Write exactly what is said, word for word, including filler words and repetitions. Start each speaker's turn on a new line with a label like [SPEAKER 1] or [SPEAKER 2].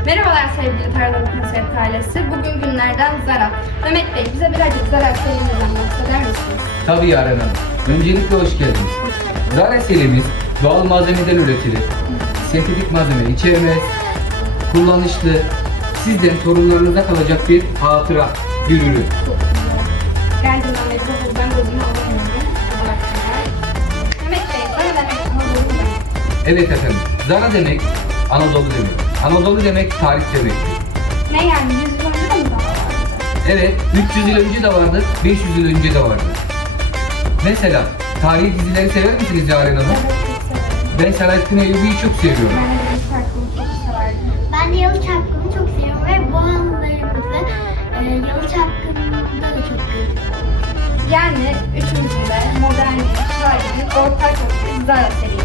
[SPEAKER 1] Merhabalar sevgili Tarlalı Konsept ailesi. Bugün günlerden Zara. Mehmet Bey, bize birazcık Zara serimizden bahseder misiniz?
[SPEAKER 2] Tabii Yaren Hanım. Öncelikle hoş geldiniz. Zara serimiz doğal malzemeden üretilir. Sentetik malzeme içermez. Kullanışlı, sizden torunlarınıza kalacak bir hatıra, bir ürün.
[SPEAKER 1] Geldiğinden beri de buradan gözümü alamıyorum. Mehmet Bey, Zara demek Anadolu demek.
[SPEAKER 2] Evet efendim, Zara demek Anadolu demek. Anadolu demek tarih demektir.
[SPEAKER 1] Ne yani? Yüz yıl önce de mi daha vardı?
[SPEAKER 2] Evet, üç yüz yıl önce de vardı, beş yüz yıl önce de vardı. Mesela tarihi dizileri sever misiniz Yaren Hanım?
[SPEAKER 1] Evet, çok severim.
[SPEAKER 2] Ben Selahattin Eyyubi'yi çok seviyorum.
[SPEAKER 1] Ben de benim şarkımı çok severdim.
[SPEAKER 3] Ben de Yalı Çapkın'ı çok seviyorum ve bu anılarımızı e, Yalı Çapkın'da da çok görüyoruz.
[SPEAKER 1] Yani üçümüzün de modern, şahin, ortak bir Zara serisi.